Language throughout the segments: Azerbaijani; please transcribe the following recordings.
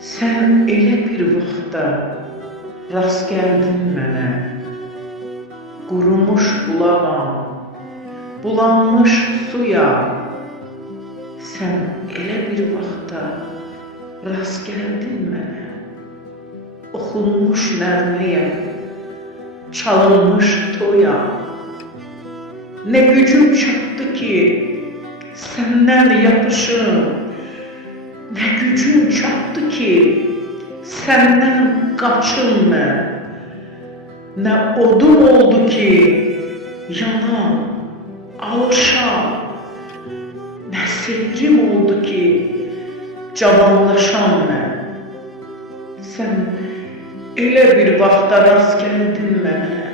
Sən elə bir vaxtda rast gəldin mənə, qurumuş bulağam, bulanmış suya. Sən elə bir vaxtda rast gəldin mənə, oxunmuş nəğməyə, çalınmış toya. Nə gücüm çatdı ki, səndən yapışım, nə gücüm çatdı ki, səndən qaçım mən. Nə odum oldu ki, yanam, alışam, nə sehrim oldu ki, cavanlaşam mən. Sən elə bir vaxtda rast gəldin mənə,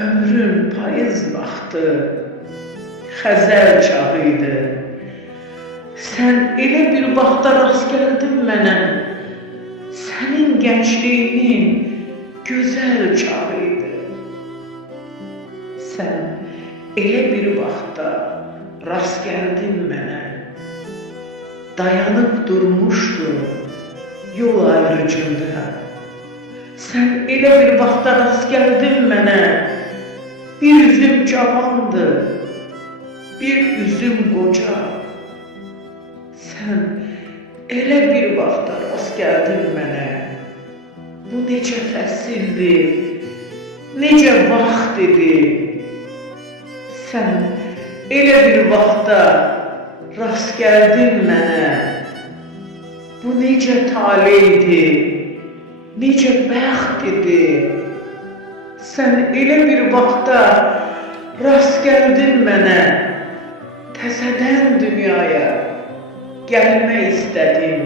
ömrün payız vaxtı, xəzəl çağı idi. Sən elə bir vaxtda rast gəldin mənə, sənin gəncliyinin gözəl çağı idi. Sən elə bir vaxtda rast gəldin mənə, dayanıb durmuşdun yol ayrıcında. Sən elə bir vaxtda rast gəldin mənə, bir üzüm cavandı, bir üzüm qoca. Sən elə bir vaxtda rast gəldin mənə, bu necə fəsildir, necə vaxt idi. Sən elə bir vaxtda rast gəldin mənə, bu necə tale idi, necə bəxt idi. Sən elə bir vaxtda rast gəldin mənə, təzədən dünyaya gəlmək istədim.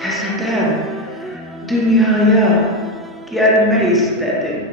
Təzədən dünyaya gəlmək istədim.